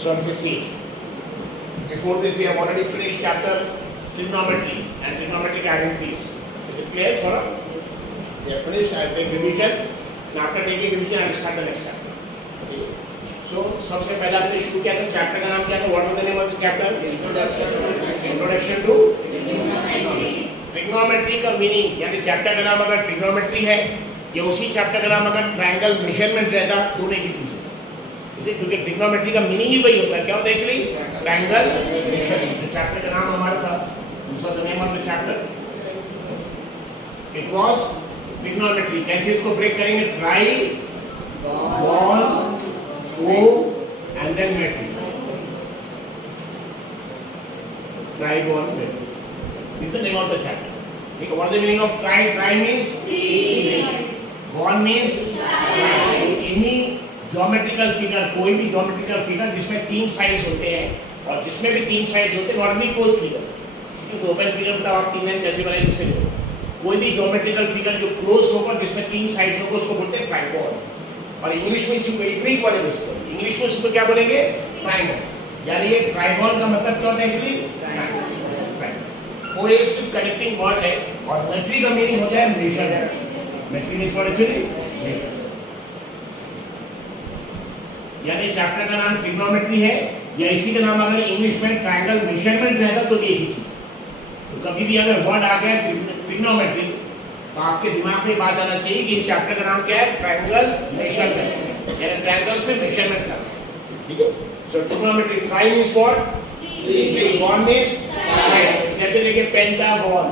surface heat. Before this, we have already finished chapter trigonometry and trigonometric identities. Is it clear for us? We have finished. I will take revision. And after taking revision, I will start the next chapter. Okay. So, सबसे पहले आपने शुरू किया था chapter का नाम क्या था? What was the name of the chapter? Introduction to trigonometry का मीनिंग, यानी चैप्टर का नाम अगर trigonometry है, या उसी चैप्टर का नाम अगर ट्रायंगल मेजरमेंट रहता, दोनों एक ही चीज है, क्योंकि ट्रिग्नोमेट्री का मीनिंग ही वही होता है। क्या होता है एक्चुअली? Triangle measurement. चैप्टर का नाम हमारा था, दूसरा the name of the chapter it was trigonometry. कैसे इसको ब्रेक करेंगे? ट्राई गॉन को and then metry. Tri gon metry is the name of the chapter. ठीक है, what is the meaning of tri? Tri means gon means any geometrical figure, कोई भी geometrical figure जिसमें तीन साइड्स होते हैं, और जिसमें भी तीन साइड्स होते हैं नॉर्मली क्लोज फिगर, क्योंकि ओपन फिगर मतलब आप तीन लाइन कैसे बनाएंगे उससे नहीं। कोई भी ज्योमेट्रिकल फिगर जो क्लोज होगा जिसमें तीन साइड्स होगा उसको बोलते हैं ट्राइगोन। और इंग्लिश में इसको एक वर्ड है, इसको इंग्लिश में इसको क्या बोलेंगे? ट्राइगोन। यानी ये ट्राइगोन का मतलब क्या होता है एक्चुअली? वो एक सिर्फ कनेक्टिंग वर्ड है, और मेट्री का मीनिंग होता है measurement. Metry means what actually? Measurement. यानी चैप्टर का नाम ट्रिग्नोमेट्री है, या इसी का नाम अगर इंग्लिश में ट्रायंगल मेजरमेंट रहता तो एक ही चीज। तो कभी भी अगर वर्ड आ गया ट्रिग्नोमेट्री तो आपके दिमाग में बात आना चाहिए कि चैप्टर का नाम क्या है? ट्रायंगल मेजरमेंट, यानी ट्रायंगल्स में मेजरमेंट करना। ठीक है, so trigonometry tri means what? Gon means side. जैसे देखिए pentagon,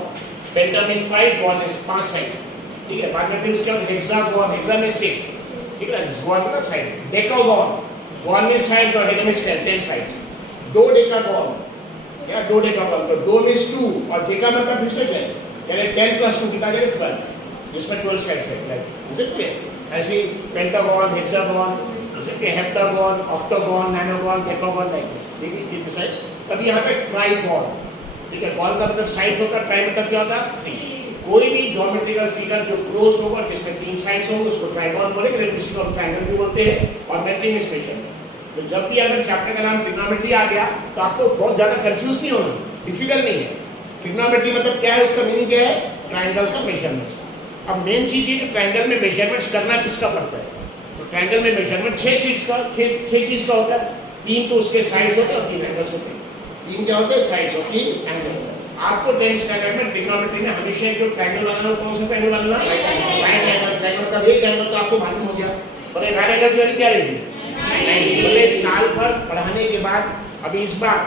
penta means 5, gon means 5 side. ठीक है, बाद में फिर उसके बाद हेक्सागॉन, हेक्सा मींस 6। ठीक है, गॉन मतलब side. Decagon, gone means sides और डेका मींस 10 साइड्स। दो डेकागॉन या दो डेकागॉन, तो दो मींस 2 और डेका मतलब फिर से 10, यानी 10 + 2 कितना देगा? 12, जिसमें 12 साइड्स है। Like is it? ऐसे पेंटागॉन, हेक्सागॉन, जैसे कि heptagon, octagon, नाइनोगॉन, decagon, like this. ठीक है, कितने साइड्स? तभी यहाँ पे ट्राइगॉन। ठीक है, गॉन का मतलब साइड्स होता है, ट्राई मतलब क्या होता है? 3। कोई भी ज्योमेट्रिकल फिगर जो क्लोज होगा जिसमें तीन साइड्स होंगे उसको ट्राइगोन बोलेंगे, लेकिन किसी को हम ट्रायंगल भी बोलते हैं, और मेट्री मींस मेजरमेंट। तो जब भी अगर चैप्टर का नाम ट्रिग्नोमेट्री आ गया तो आपको बहुत ज्यादा कंफ्यूज नहीं होना, डिफिकल्ट नहीं है। ट्रिग्नोमेट्री मतलब क्या है, उसका मीनिंग क्या है? ट्रायंगल का मेजरमेंट। अब मेन चीज ये कि ट्रायंगल में मेजरमेंट्स करना किसका पड़ता है? तो ट्रायंगल में मेजरमेंट 6 चीज का होता है। 3 तो उसके साइड्स होते हैं और 3 एंगल्स होते हैं। 3 क्या होते हैं? साइड्स और 3 एंगल्स। आपको 10th स्टैंडर्ड में ट्रिग्नोमेट्री में हमेशा जो ट्रायंगल बनाना है कौन सा ट्रायंगल बनाना? Right angle. ट्रायंगल का एक एंगल तो आपको मालूम हो गया, पर राइट एंगल की वैल्यू क्या रहेगी? 90। साल भर पढ़ाने के बाद अभी इस बार,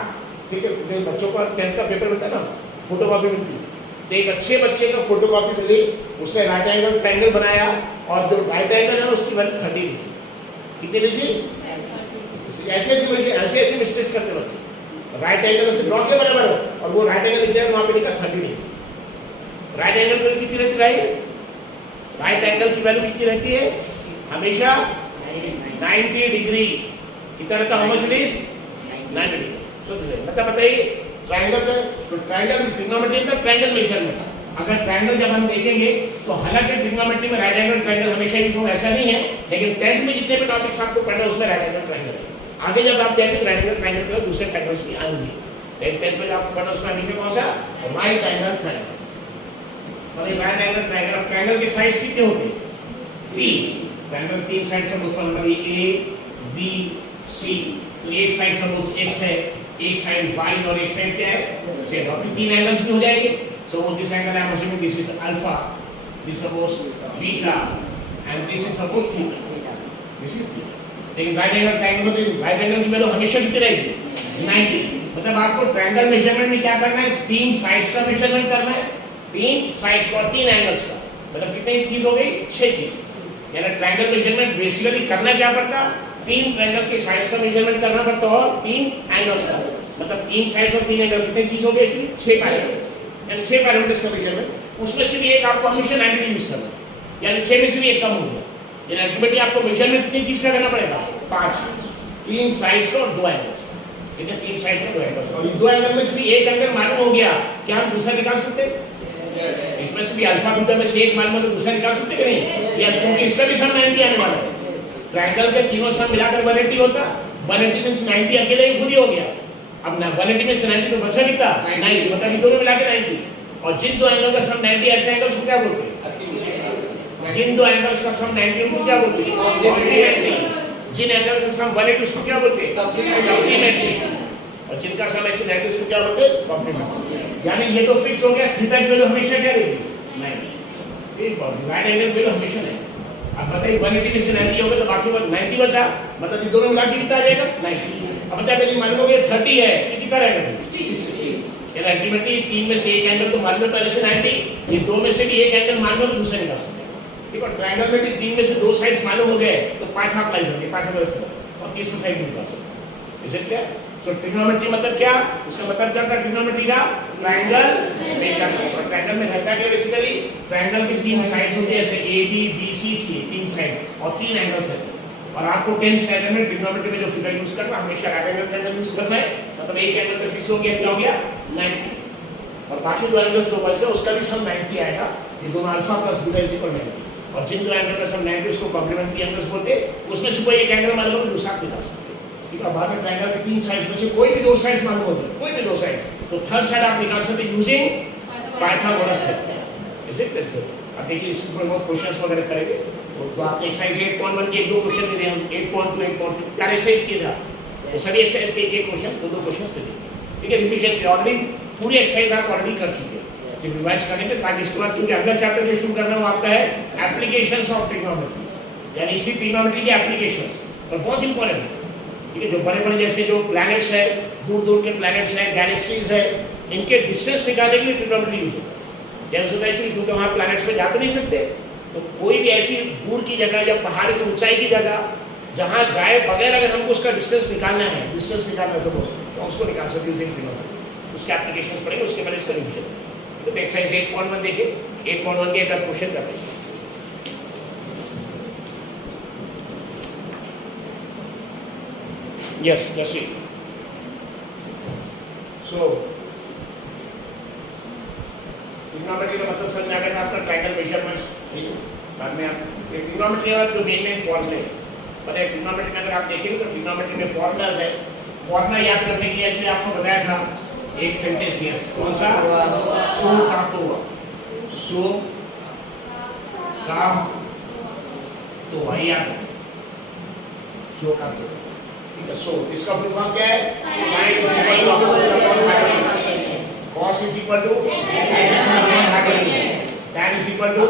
ठीक है, बच्चों का 10th का पेपर मिलता है ना, फोटोकॉपी मिलती है, तो एक अच्छे बच्चे का फोटोकॉपी मिली, उसने राइट एंगल ट्रायंगल बनाया, और जो राइट एंगल है उसकी वैल्यू 30 लिखी। कितनी लिखी? ऐसे मिस्टेक्स करते बच्चे। राइट एंगल से ड्रॉ किया बराबर हो, और वो राइट एंगल लिख दिया, वहां पे लिखा 30 नहीं। राइट एंगल की वैल्यू कितनी रहती है? राइट एंगल की वैल्यू कितनी रहती है? हमेशा 90 डिग्री। कितना रहता है? How much it is? 90 degree. So मतलब बताइए ट्रायंगल का, तो ट्रायंगल ट्रिग्नोमेट्री का ट्रायंगल मेजरमेंट। अगर ट्रायंगल जब हम देखेंगे तो हालांकि ट्रिग्नोमेट्री में राइट एंगल ट्रायंगल हमेशा यूज होगा ऐसा नहीं है, लेकिन 10th में जितने भी टॉपिक्स आपको पढ़ना है उसमें राइट एंगल ट्रायंगल है। आगे जब आप जाएंगे राइट एंगल ट्रायंगल के दूसरे ट्रायंगल्स भी आएंगे, लेकिन 10th में आपको पढ़ना उसमें नीचे कौन सा? Right angle triangle. मतलब राइट एंगल ट्रायंगल, ट्रायंगल की साइड्स कितने होते हैं? 3। ट्रायंगल 3 साइड्स है, उसका नंबर A, B, C। तो एक साइड सपोज X है, एक साइड Y और एक साइड क्या है? Z। और 3 एंगल्स भी हो जाएंगे। So this angle I am assuming this is alpha, this suppose beta, and this is suppose theta, this is theta. लेकिन राइट एंगल ट्रायंगल में राइट एंगल की वैल्यू हमेशा कितनी रहेगी? 90। मतलब आपको ट्रायंगल मेजरमेंट में क्या करना है? 3 साइड्स का मेजरमेंट करना है, 3 साइड्स और 3 एंगल्स का। मतलब कितनी चीज हो गई? 6 चीज। यानी ट्रायंगल मेजरमेंट बेसिकली करना क्या पड़ता? 3 ट्रायंगल के साइड्स का मेजरमेंट करना पड़ता और 3 एंगल्स का। मतलब 3 साइड्स और 3 एंगल, कितनी चीज हो गई? 6 पैरामीटर्स। यानी 6 पैरामीटर्स का मेजरमेंट, उसमें से भी एक आपको हमेशा 90 यूज करना है, यानी 6 में से भी एक कम हो गया। यानी अल्टीमेटली आपको मेजरमेंट कितनी चीज का करना पड़ेगा? 5। 3 साइड्स और 2 एंगल्स। ठीक है, 3 साइड्स का 2 एंगल्स, और इस 2 एंगल में से भी एक एंगल मालूम हो गया, क्या हम दूसरा निकाल सकते हैं? इसमें से भी अल्फा बीटा में से एक मालूम है तो दूसरा निकाल सकते कि नहीं? यस, क्योंकि इसका भी सम 90 आने वाला है। ट्रायंगल के तीनों सम मिलाकर 180 होता, 180 में से 90 अकेले ही खुद ही हो गया। अब ना 180 में से 90 तो बचा कितना 90, मतलब दोनों मिला के 90। और जिन दो एंगल का सम 90, ऐसे एंगल्स को क्या बोलते हैं? जिन दो एंगल्स का सम 90 उनको क्या बोलते हैं? कॉम्प्लीमेंट्री। जिन एंगल का सम 180 उसको क्या बोलते हैं? सप्लीमेंट्री। और जिनका सम 190 उसको क्या बोलते हैं? कॉम्प्लीमेंट्री। यानी ये तो फिक्स हो गया, थीटा की वैल्यू हमेशा क्या रहेगी? 90। एक राइट एंगल वैल्यू हमेशा नहीं। अब बताइए 180 में से 90 हो गया तो बाकी 90 बचा, मतलब ये दोनों मिला के कितना रहेगा? 90। अब बताइए यदि मान लो ये 30 है, ये कितना रहेगा? 60। यानी अल्टीमेटली 3 में से एक एंगल तो मान लो पहले से 90, ये दो में से भी एक एंगल मान लो तो दूसरा निकाल सकते हैं। ठीक है, ट्रायंगल में भी 3 में से दो साइड्स मालूम हो गए तो पार्ट हाफ लाइन होंगे, पार्ट हाफ और तीसरा साइड निकाल सकते हैं। Is it clear? So trigonometry मतलब क्या? उसका मतलब क्या था ट्रिग्नोमेट्री का? Triangle measurement. और ट्रायंगल में रहता क्या बेसिकली? ट्रायंगल की तीन साइड्स होती है, जैसे ए बी बी सी सी, तीन साइड और तीन एंगल्स हैं। और आपको 10th स्टैंडर्ड में ट्रिग्नोमेट्री में जो फिगर यूज करना हमेशा राइट एंगल ट्रायंगल यूज करना है। मतलब एक एंगल पे फिक्स हो गया, क्या हो गया? 90। और बाकी दो एंगल्स जो बच गए उसका भी सम 90 आएगा। ये दोनों alpha plus beta is equal 90। और जिन दो एंगल का सम 90 उसको कॉम्प्लीमेंट्री एंगल्स बोलते हैं। उसमें से कोई एक एंगल मान लो तो दूसरा निकाल सकते हैं। ठीक है, बाद में ट्रायंगल के तीन साइड्स में से कोई भी दो साइड्स मालूम हो जाए, कोई भी दो साइड, तो थर्ड साइड आप निकाल सकते हैं using Pythagoras theorem. Is it clear? अब देखिए इसके ऊपर बहुत क्वेश्चंस वगैरह करेंगे। तो आपने एक्सरसाइज 8.1 के एक दो क्वेश्चन दे रहे हैं, 8.2 8.3 चार एक्सरसाइज किए था, तो सभी एक्सरसाइज के एक क्वेश्चन दो क्वेश्चंस पे देंगे। ठीक है, रिवीजन पे ऑलरेडी पूरी एक्सरसाइज आप ऑलरेडी कर चुके हैं, सिर्फ रिवाइज करेंगे ताकि इसके बाद क्योंकि अगला चैप्टर जो शुरू करना है वो आपका है एप्लीकेशंस ऑफ ट्रिग्नोमेट्री, यानी इसी ट्रिग्नोमेट्री के एप्लीकेशंस। और बहुत इंपॉर्टेंट है, ठीक है, जो बड़े-बड़े जैसे जो प्लैनेट्स है, दूर-दूर के प्लैनेट्स हैं, गैलेक्सीज है, इनके डिस्टेंस निकालने के लिए ट्रिग्नोमेट्री यूज होता है। जैसे होता है कि क्योंकि वहाँ प्लैनेट्स पे जा तो नहीं सकते, तो कोई भी ऐसी दूर की जगह या पहाड़ की ऊंचाई की जगह जहाँ जाए बगैर अगर हमको उसका डिस्टेंस निकालना है, डिस्टेंस निकालना सपोज, तो उसको निकाल सकते हैं यूजिंग ट्रिग्नोमेट्री। उसके एप्लीकेशंस पढ़ेंगे, उसके पहले इसका रिवीजन। तो एक्सरसाइज 8.1 देखिए, 8.1 के एक क्वेश्चन करते हैं। Yes, just see. So, trigonometry का मतलब समझ आ गया था आपका ट्रायंगल मेजरमेंट्स। बाद में आप ट्रिग्नोमेट्री का जो मेन फॉर्मूले पर है, ट्रिग्नोमेट्री में अगर आप देखेंगे तो ट्रिग्नोमेट्री में फॉर्मूलाज है। फॉर्मूला याद करने के लिए एक्चुअली आपको बताया था एक सेंटेंस, यस, कौन सा? सो का तो, सो का तो, वही याद, सो का तो। सो इसका फुल फॉर्म क्या है? sin is equal to opposite upon hypotenuse, cos is equal to upon hypotenuse, tan is equal to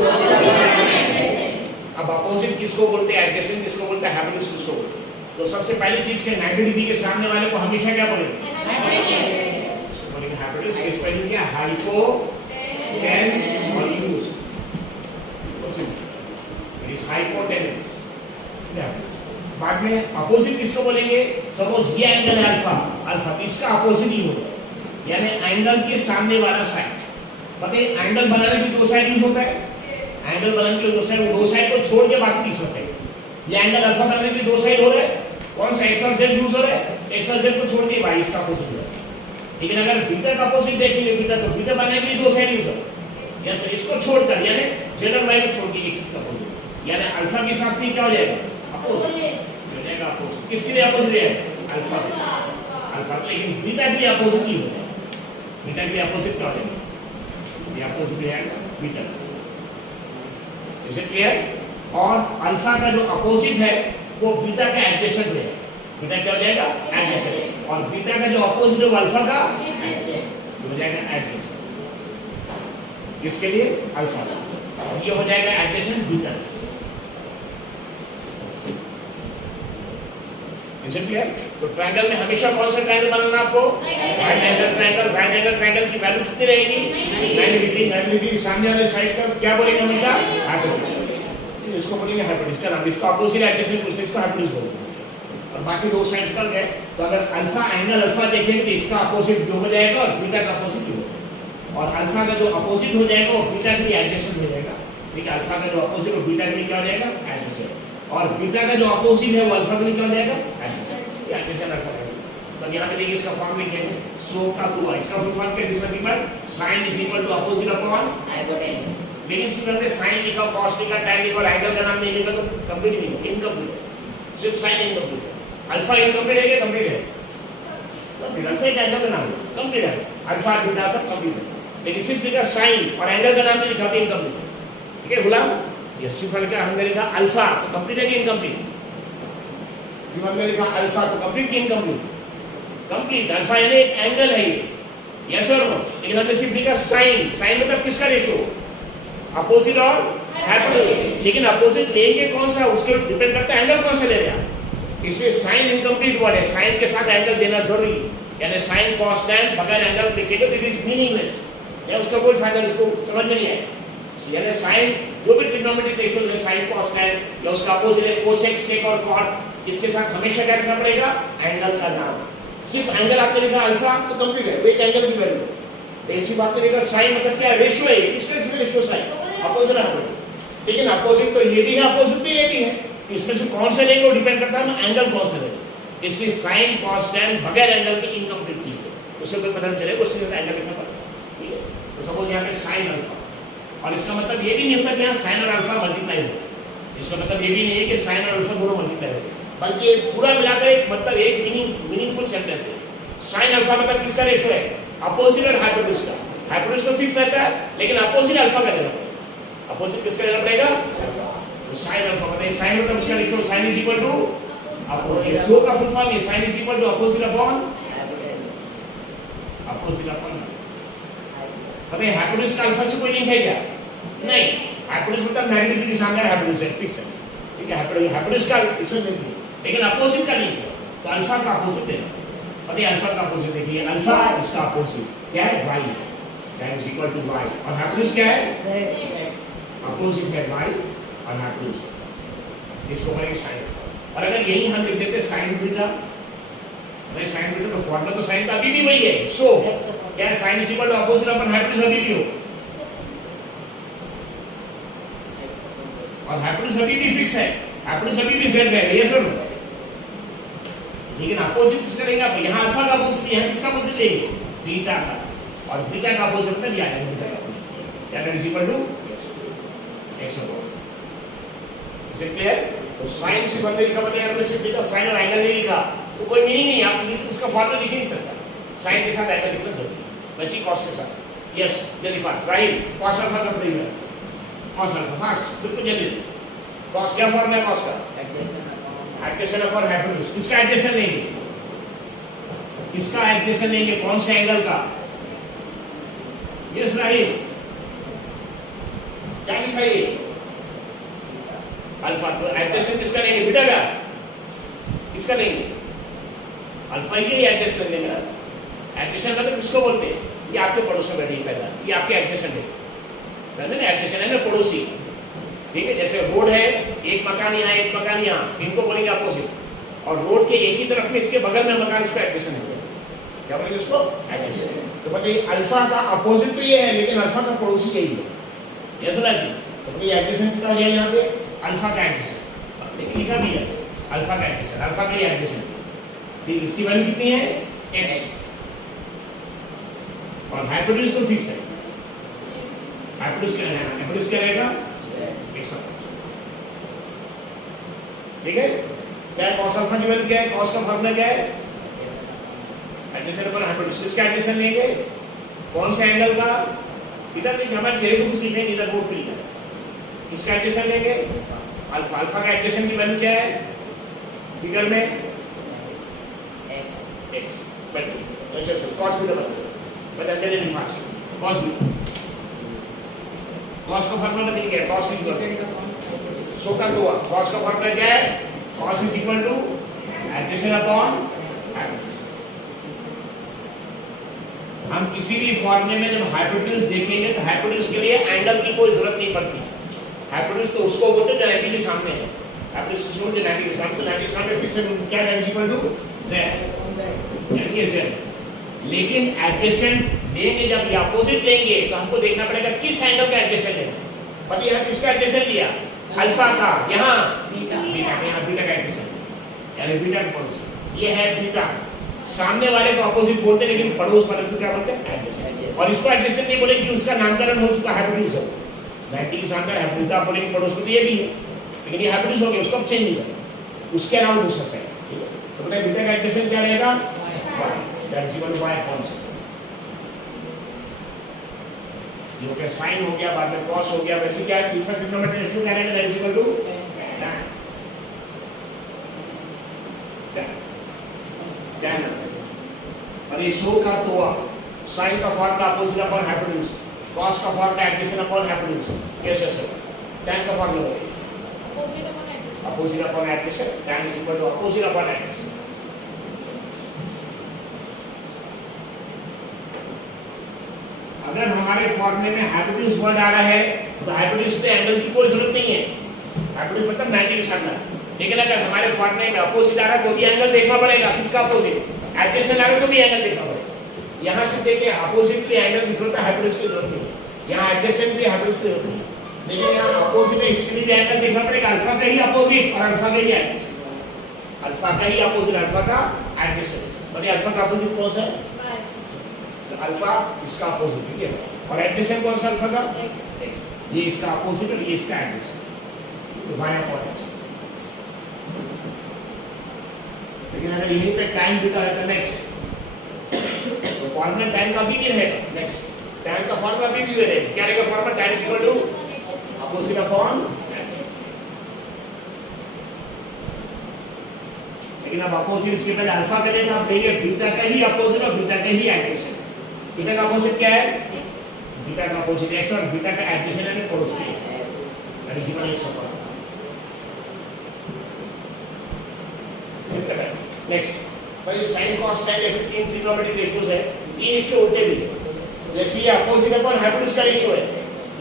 अब अपोजिट किसको बोलते हैं? एडजेसेंट किसको बोलते हैं? हाइपोटेन्यूज किसको बोलते हैं? तो सबसे पहली चीज के 90 डिग्री के सामने वाले को हमेशा क्या बोलेंगे? बोलेंगे हाइपोटेन्यूज। किस पर क्या? हाइपो टेन और यूज इज हाइपोटेन्यूज। बाद में अपोजिट किसको बोलेंगे? सपोज ये एंगल है अल्फा, अल्फा तो इसका अपोजिट ही होगा, यानी एंगल के सामने वाला साइड। बताइए एंगल बनाने के लिए दो साइड यूज होता है, एंगल बनाने के लिए दो साइड, दो साइड को छोड़ के बाकी तीसरा साइड। ये एंगल अल्फा बनाने के लिए दो साइड हो रहा है, कौन सा? एक्स और जेड यूज हो रहा है, एक्स और जेड को छोड़ के वाई इसका अपोजिट हो रहा है। लेकिन अगर बीटा का अपोजिट देखेंगे, बीटा तो बीटा बनाने के लिए दो साइड यूज होता है, जैसे इसको छोड़कर यानी जेड और वाई को छोड़ के एक्स का अपोजिट, यानी अल्फा के साथ से क्या हो जाएगा? अपोजिट। किसके लिए अपोजिट है? अल्फा। अल्फा, लेकिन बीटा के लिए अपोजिट ही होता है। बीटा के लिए अपोजिट क्या होगा? ये अपोजिट है बीटा। Is it clear? और अल्फा का जो अपोजिट है वो बीटा का एडजेसेंट है। बीटा क्या हो जाएगा? एडजेसेंट। और बीटा का जो अपोजिट है वो अल्फा का हो जाएगा एडजेसेंट। इसके लिए अल्फा का, ये हो जाएगा एडजेसेंट बीटा। तो ट्रायंगल में हमेशा कौन सा ट्रायंगल बनाना आपको? Right angle triangle. Right angle triangle की वैल्यू कितनी रहेगी? 90 डिग्री। 90 डिग्री सामने वाले साइड का क्या बोलेंगे हमेशा? हाइपोटेन्यूज। इसको बोलेंगे हाइपोटेन्यूज का नाम, इसका अपोजिट एडजेसेंट उससे इसको हाइपोटेन्यूज बोलेंगे। और बाकी दो साइड्स पर गए तो अगर अल्फा एंगल अल्फा देखेंगे तो इसका अपोजिट जो हो जाएगा और बीटा का अपोजिट हो जाएगा, और अल्फा का जो अपोजिट हो जाएगा वो बीटा के लिए एडजेसेंट हो जाएगा। ठीक है, अल्फा का जो अपोजिट वो बीटा के लिए क्या हो जाएगा? एडजेसेंट। और बीटा का जो अपोजिट है वो अल्फा के लिए क्या हो जाएगा? एडजेसेंट। एडजेसेंट अल्फा है। तो यहाँ पे देखिए इसका फॉर्म लिखेंगे, सो का तो, इसका फुल फॉर्म क्या है? This one given sin is equal to opposite upon hypotenuse. लेकिन इसमें हमने sin लिखा, cos लिखा, tan लिखा और एंगल का नाम नहीं लिखा तो कंप्लीट नहीं होगा, इनकम्प्लीट। सिर्फ sin इनकम्प्लीट है। अल्फा इनकम्प्लीट है क्या कंप्लीट है? कंप्लीट। अल्फा एक एंगल का नाम है, कंप्लीट है। अल्फा बीटा सब कंप्लीट है, लेकिन सिर्फ लिखा साइन और एंगल का नाम नहीं लिखा, इनकम्प्लीट। ठीक है गुलाम, ये सिर्फ लिखा हमने लिखा अल्फा तो कंप्लीट है कि इनकम्प्लीट? सिर्फ हमने लिखा अल्फा तो कंप्लीट कि इनकम्प्लीट? कंप्लीट। अल्फा यानी एक एंगल है ये, यस और नो। लेकिन हमने सिर्फ लिखा साइन, साइन मतलब किसका रेशो? अपोजिट और हाइपोटेन्यूज। लेकिन अपोजिट लेंगे कौन सा, उसके डिपेंड करता है एंगल कौन सा ले रहे हैं। इससे साइन इनकम्प्लीट वर्ड है, साइन के साथ एंगल देना जरूरी, यानी साइन cos tan बगैर एंगल लिखेंगे तो इट इज मीनिंगलेस, या उसका कोई फायदा नहीं, उसको समझ में नहीं आएगा। यानी साइन जो भी ट्रिग्नोमेट्रिक रेशियो है, साइन cos tan या उसका अपोजिट है कोसेक, सेक और कॉट, इसके साथ हमेशा क्या रखना पड़ेगा? एंगल का नाम। सिर्फ एंगल आपने लिखा अल्फा तो कंप्लीट है, वो एक एंगल की वैल्यू है। ऐसी बात नहीं लिखा साइन मतलब क्या रेशियो है, किसका रेशियो? Sine opposite opposite. लेकिन अपोजिट तो ये भी है, अपोजिट तो ये भी है, इसमें से कौन से लेंगे वो डिपेंड करता है हम एंगल कौन सा लेंगे। इसलिए साइन cos tan बगैर एंगल के इनकम्प्लीट चीज है, उससे कोई पता नहीं चलेगा, उससे एंगल लिखना पड़ेगा। ठीक है, तो सपोज यहाँ पे साइन अल्फा, और इसका मतलब ये भी नहीं होता कि यहाँ साइन और अल्फा मल्टीप्लाई हो, इसका मतलब ये भी नहीं है कि साइन और अल्फा दोनों मल्टीप्लाई हो, बल्कि ये पूरा मिलाकर एक मतलब एक मीनिंगफुल सेंटेंस है। साइन अल्फा मतलब किसका रेशियो है? अपोजिट और हाइपोटेन्यूज का। हाइपोटेन्यूज तो फिक्स रहता है, लेकिन अपोजिट अल्फा का लेना पड़ेगा। अपोजिट किसका लेना पड़ेगा? तो साइन अल्फा मतलब साइन मतलब उसका ratio sine is equal to opposite. So का फुल फॉर्म है sine is equal to opposite upon opposite upon. पता है हाइपोटेन्यूज का अल्फा से कोई लिंक है क्या? नहीं, हाइपोटेन्यूज मतलब 90 डिग्री से आगे हाइपोटेन्यूज है, फिक्स है। ठीक है, हाइपोटेन्यूज का इससे लिंक है, लेकिन अपोजिट का लिंक है, तो अल्फा का अपोजिट है। पता है अल्फा का अपोजिट देखिए, अल्फा इसका अपोजिट क्या है? y, that is equal to y, और हाइपोटेन्यूज क्या है? अपोजिट है y और हाइपोटेन्यूज, इसको करेंगे साइन। और अगर यही हम लिख देते साइन बीटा, नहीं साइन बीटा तो फॉर्मूला तो साइन का अभी भी वही है। सो क्या है? Sine is equal to opposite upon hypotenuse अभी भी हो, और हाइपोटेन्यूज अभी भी फिक्स है, हाइपोटेन्यूज अभी भी z रहेगा, ये सुन। लेकिन अपोजिट किसका लेंगे आप? यहाँ अल्फा का अपोजिट, यहाँ किसका अपोजिट लेंगे? बीटा का, और बीटा का अपोजिट मतलब ये आएगा बीटा का, that is equal to x over। इसे क्लियर? तो साइन से बंदे लिखा मतलब हमने सिर्फ लिखा साइन और एंगल नहीं लिखा तो कोई मीनिंग नहीं, आप उसका फॉर्मूला लिख नहीं सकता। साइन के साथ एंगल लिखना जरूरी है, वैसे ही कॉस के साथ। यस जल्दी फास्ट, राइट। कॉस अल्फा का प्रीमियर, कॉस अल्फा फास्ट, बिल्कुल जल्दी। कॉस क्या फॉर्मूला है? कॉस का एडजेसेंट अपॉन हाइपोटेन्यूज। किसका एडजेसेंट लेंगे? किसका एडजेसेंट लेंगे? कौन से एंगल का? यस राइट, क्या लिखा है? अल्फा। तो एडजेसेंट किसका लेंगे? बीटा का। किसका लेंगे? अल्फा ही एडजस्ट कर लेंगे ना। एडजेसेंट मतलब किसको बोलते हैं? ये आपके पड़ोस में बैठी पैदा, ये आपके एडजेसेंट है, ना एडजेसेंट है ना, पड़ोसी। ठीक है, जैसे रोड है, एक मकान यहाँ एक मकान यहाँ, इनको बोलेंगे अपोजिट, और रोड के एक ही तरफ में इसके बगल में मकान, उसका एडजेसेंट है, क्या बोलेंगे उसको? एडजेसेंट। तो बताइए अल्फा का अपोजिट तो ये है, लेकिन अल्फा का पड़ोसी यही है, ये सुना जी। तो ये एडजेसेंट कितना हो जाएगा यहाँ पे? अल्फा का एडजेसेंट, लेकिन लिखा भी है अल्फा का एडजेसेंट, अल्फा का ही एडजेसेंट। ठीक, इसकी वैल्यू कितनी है? x, और हाइपोटेन्यूज तो फिक्स है, हाइपोटेन्यूज क्या रहेगा? हाइपोटेन्यूज क्या रहेगा? x। ठीक है, क्या है cos अल्फा की वैल्यू क्या है? cos का फॉर्मूला क्या है? Adjacent upon hypotenuse. इसका एडजेसेंट लेंगे कौन से एंगल का? इधर देखिए, हमारे चेहरे को कुछ लिखा है, इधर बोर्ड पे लिखा है। इसका एडजेसेंट लेंगे अल्फा। अल्फा का एडजेसेंट की वैल्यू क्या है फिगर में? x। बट ऐसे cos बीटा बता जल्दी फास्ट, cos बीटा, cos का फॉर्मूला बताइए क्या है? cos इज इक्वल टू सो का दो, cos का फॉर्मूला क्या है? cos is equal two adjacent upon hypotenuse. हम किसी भी फॉर्मूले में जब हाइपोटेन्यूज देखेंगे तो हाइपोटेन्यूज के लिए एंगल की कोई जरूरत नहीं पड़ती। हाइपोटेन्यूज तो उसको बोलते हैं जो 90 के सामने है, हाइपोटेन्यूज किसको बोलते हैं? 90 के सामने। तो 90 के सामने फिक्स है, क्या है? इक्वल टू z, यानी ये z। लेकिन एडजेसेंट लेंगे जब ये अपोजिट लेंगे तो हमको देखना पड़ेगा किस एंगल का एडजेसेंट लेना है। पता है किसका एडजेसेंट लिया? अल्फा का, यहाँ बीटा, यहाँ बीटा का एडजेसेंट, यानी बीटा का पड़ोसी। ये है बीटा, सामने वाले को अपोजिट बोलते हैं, लेकिन पड़ोस वाले को क्या बोलते हैं? एडजेसेंट। और इसको एडजेसेंट नहीं बोलेंगे कि उसका नामकरण हो चुका हाइपोटेन्यूज है, 90 के सामने हाइपोटेन्यूज आप बोलेंगे पड़ोस में, तो ये भी है, लेकिन ये हाइपोटेन्यूज हो गया, उसको अब चेंज नहीं करें, उसके अलावा दूसरा साइड। ठीक है, तो बताइए बीटा का एडजेसेंट क्या रहेगा? y, that is equal to y upon c। ये हो गया साइन हो गया, बाद में कॉस हो गया, वैसे क्या है तीसरा ट्रिग्नोमेट्रिक रेशियो क्या रहेगा? that is equal to tan। और ये सो का तो साइन का formula opposite upon hypotenuse, cos का फॉर्मूला एडजेसेंट अपॉन हाइपोटेन्यूज, कैसे ऐसे tan का formula opposite upon adjacent, tan is equal to opposite upon adjacent. अगर हमारे फॉर्मूले में हाइपोटेन्यूज वर्ड आ रहा है तो हाइपोटेन्यूज पे एंगल की कोई जरूरत नहीं है, हाइपोटेन्यूज मतलब 90 के साथ। लेकिन अगर हमारे फॉर्मूले में अपोजिट आ रहा है तो भी एंगल देखना पड़ेगा, किसका अपोजिट? एडजेसेंट आ रहा है तो भी एंगल देखना पड़ेगा। यहाँ से देखिए अपोजिट के एंगल की जरूरत है, हाइपोटेन्यूज की जरूरत नहीं है। यहाँ एडजेसेंट भी हाइपोटेन्यूज की जरूरत नहीं है, लेकिन यहाँ अपोजिट है इसके लिए एंगल देखना पड़ेगा, अल्फा का ही अपोजिट और अल्फा का ही एडजेसेंट, अल्फा का ही अपोजिट अल्फा का एडजेसेंट। मतलब अल्फा का अपोजिट कौन सा है? अल्फा इसका अपोजिट, ठीक है, और एडजेसेंट कौन सा अल्फा का? ये इसका अपोजिट और ये इसका एडजेसेंट, तो y अपॉन x। लेकिन अगर यहीं पे टाइम बीटा रहता नेक्स्ट तो फॉर्मूला टाइम का भी रहेगा, नेक्स्ट टाइम का फॉर्मूला भी रहेगा, क्या रहेगा formula? tan is equal to opposite upon. लेकिन अब अपोजिट इसके पहले अल्फा का देखा, अब देखिए बीटा का ही अपोजिट और बीटा का ही एडजेसेंट। बीटा का अपोजिट क्या है? बीटा का अपोजिट x और बीटा का एडजेसेंट है पड़ोस में, that is equal to x upon. Next भाई sin cos tan ऐसे तीन ट्रिग्नोमेट्रिक रेशियोज है, तीन इसके उल्टे भी है। जैसे ये अपोजिट अपॉन हाइपोटेन्यूज का रेशियो है,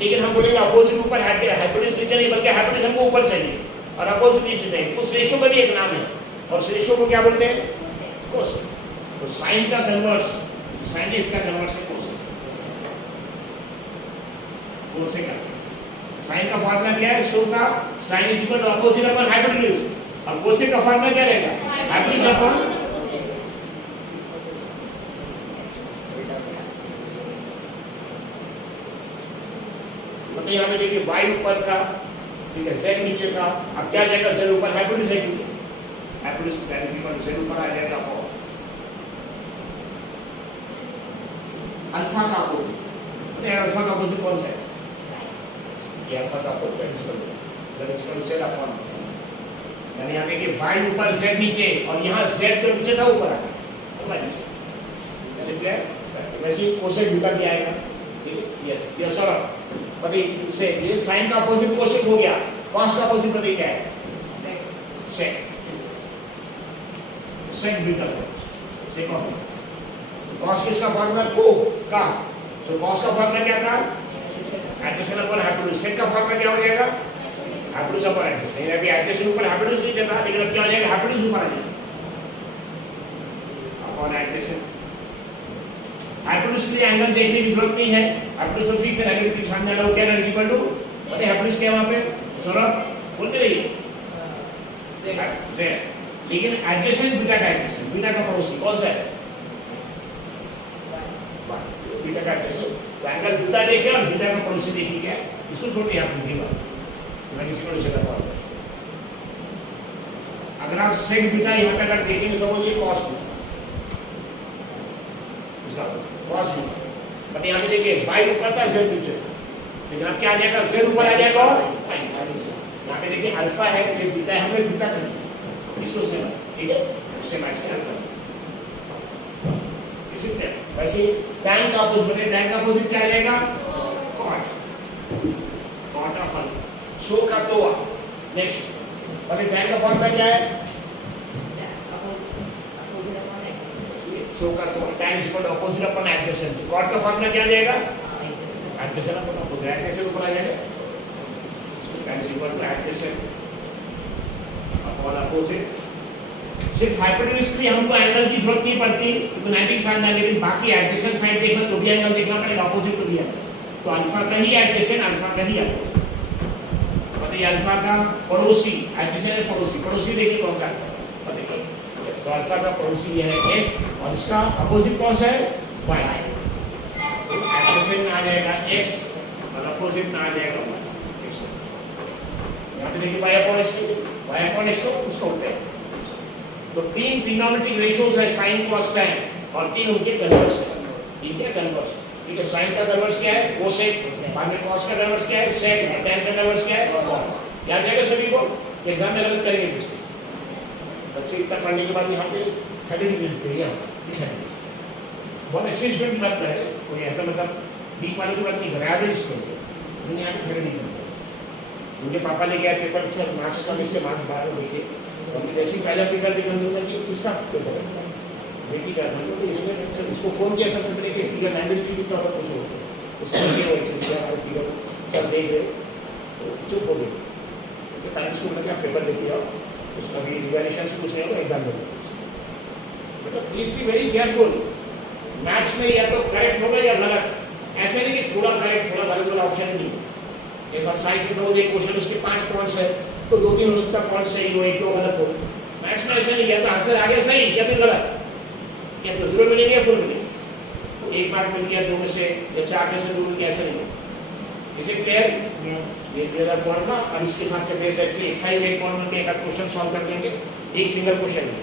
लेकिन हम बोलेंगे अपोजिट ऊपर हाइपोटेन्यूज नीचे नहीं, बल्कि हाइपोटेन्यूज हमको ऊपर चाहिए और अपोजिट नीचे चाहिए। उस रेशियो का भी एक नाम है, और उस रेशियो को क्या बोलते हैं? कोसेक। तो sin का कन्वर्स, sin इसका कन्वर्स है कोसेक। कोसेक sin का फार्मूला क्या है? इसको का sin is equal to opposite upon hypotenuse, और कोसेक का फार्मूला क्या रहेगा? Hypotenuse upon. मतलब यहाँ पे देखिए y ऊपर था, ठीक है, z नीचे था, अब क्या जाएगा? z ऊपर, हाइपोटेन्यूज है क्योंकि hypotenuse tan is equal to z ऊपर आ जाएगा और अल्फा का अपोजिट, मतलब अल्फा का अपोजिट कौन सा है? ये अल्फा का अपोजिट है, z is equal to z upon, यानी यहाँ देखिए y ऊपर z नीचे, और यहाँ z तो नीचे था ऊपर आ गया, ऐसे क्लियर? वैसे कोसेक बीटा भी आएगा, ठीक है, यस यस और बताइए इससे ये sin का अपोजिट कोसेक हो गया, cos का अपोजिट बताइए क्या है? sec। sec beta sec of cos किसका फार्मूला? को का, तो cos का फार्मूला क्या था? Adjacent upon hypotenuse. sec का फार्मूला क्या हो जाएगा? Hypotenuse upon adjacent. नहीं अभी एडजेसेंट ऊपर हाइपोटेन्यूज नहीं देता, लेकिन अब क्या हो जाएगा? हाइपोटेन्यूज ऊपर आ जाएगा अपॉन एडजेसेंट। हाइपोटेन्यूज के लिए एंगल देखने की जरूरत नहीं है, हाइपोटेन्यूज तो फिक्स है, नेगेटिव सामने वाला क्या है? इक्वल टू, अरे हाइपोटेन्यूज क्या है वहां पे? सौरभ बोलते रहिए z, लेकिन एडजेसेंट बीटा का एडजेसेंट, बीटा का पड़ोसी कौन सा है? बीटा का एडजेसेंट। तो एंगल बीटा देखिए और बीटा का पड़ोसी देखिए क्या है, इसको छोड़िए आप लिखिए बात, मैं किसी को नहीं चला पाऊंगा। अगर आप सेक बीटा यहाँ पे अगर देखेंगे, समझिए cos बीटा, इसका cos बीटा, मतलब यहाँ पे देखिए y ऊपर था z नीचे, लेकिन अब क्या आ जाएगा? z ऊपर आ जाएगा और यहाँ पे देखिए अल्फा है, ये बीटा है, हमने बीटा कर दिया इसको से, ठीक है, इससे मैच किया अल्फा से। इसी तरह वैसे tan का अपोजिट बताइए, tan का अपोजिट क्या आ जाएगा? cot, cot of alpha. So का तो नेक्स्ट बताइए tan का फॉर्मूला क्या है? सो का तो tan is equal to opposite upon adjacent. cot का फॉर्मूला क्या आ जाएगा? एडजेसेंट अपॉन अपोजिट, एडजेसेंट ऊपर आ जाएगा, tan is equal two adjacent upon opposite. सिर्फ हाइपोटेन्यूज के लिए हमको एंगल की जरूरत नहीं पड़ती, तो 90 के साथ ना, लेकिन बाकी एडजेसेंट साइड देखना तो भी एंगल देखना पड़ेगा, अपोजिट तो भी है, तो अल्फा का ही एडजेसेंट, अल्फा का ही अपोजिट। बताइए अल्फा का पड़ोसी, एडजेसेंट है पड़ोसी, पड़ोसी देखिए कौन सा है? बताइए, तो अल्फा का पड़ोसी ये है x और इसका अपोजिट कौन सा है? y। एडजेसेंट में आ जाएगा x और अपोजिट में आ जाएगा y। यहाँ पे देखिए y upon x, y upon x उसको उल्टे तो 3 ट्रिग्नोमेट्रिक रेशियोज है sin cos tan और 3 उनके कन्वर्स है। ठीक है, कन्वर्स। ठीक है, sin का कन्वर्स क्या है? कोसेक। बाद में cos का कन्वर्स क्या है? सेक। tan का कन्वर्स क्या है? कॉट। याद रहेगा सभी को? एग्जाम में गलत करेंगे फिर से। बच्चे इतना पढ़ने के बाद यहाँ पे थर्ड मिलते हैं। ठीक है, बहुत अच्छे स्टूडेंट की बात कर रहे हैं, कोई ऐसा मतलब वीक वाले की बात नहीं कर रहे, एवरेज स्टूडेंट है। यहाँ पे थर्ड नहीं करते। मुझे पापा ले गया पेपर से मार्क्स का, इसके मार्क्स बाहर देखे तो हमने जैसे ही पहला फिगर देखा हमने कि किसका पेपर है, बेटी का। मतलब इसमें इसको फ़ोन किया सबसे पहले कि फिगर 90 कितना होगा पूछो, उसको लगे हुए थे हमारे फिगर सब देख रहे तो चुप हो गए। तो टाइम स्कूल में क्या पेपर लेके आओ, उसका भी रिवैल्यूएशन से कुछ नहीं होगा, एग्जाम में मतलब please be very careful. Maths में या तो करेक्ट होगा या गलत, ऐसे नहीं कि थोड़ा करेक्ट थोड़ा गलत वाला ऑप्शन नहीं है। ये सब साइंस में तो एक क्वेश्चन उसके 5 पॉइंट्स है तो 2-3 हो सकता है पॉइंट सही हो, एक तो गलत हो। मैथ्स में ऐसा नहीं है, तो आंसर आ गया सही या फिर गलत, या तो 0 मिलेंगे या फुल मिलेंगे, एक मार्क मिल गया 2 में से या 4 में से 2 मिल गया, ऐसा नहीं है। इसे क्लियर ये तेरा फॉर्मूला। अब इसके साथ से बेस एक्चुअली एक्सरसाइज 8.1 में एक क्वेश्चन सॉल्व कर लेंगे, एक सिंगल क्वेश्चन है।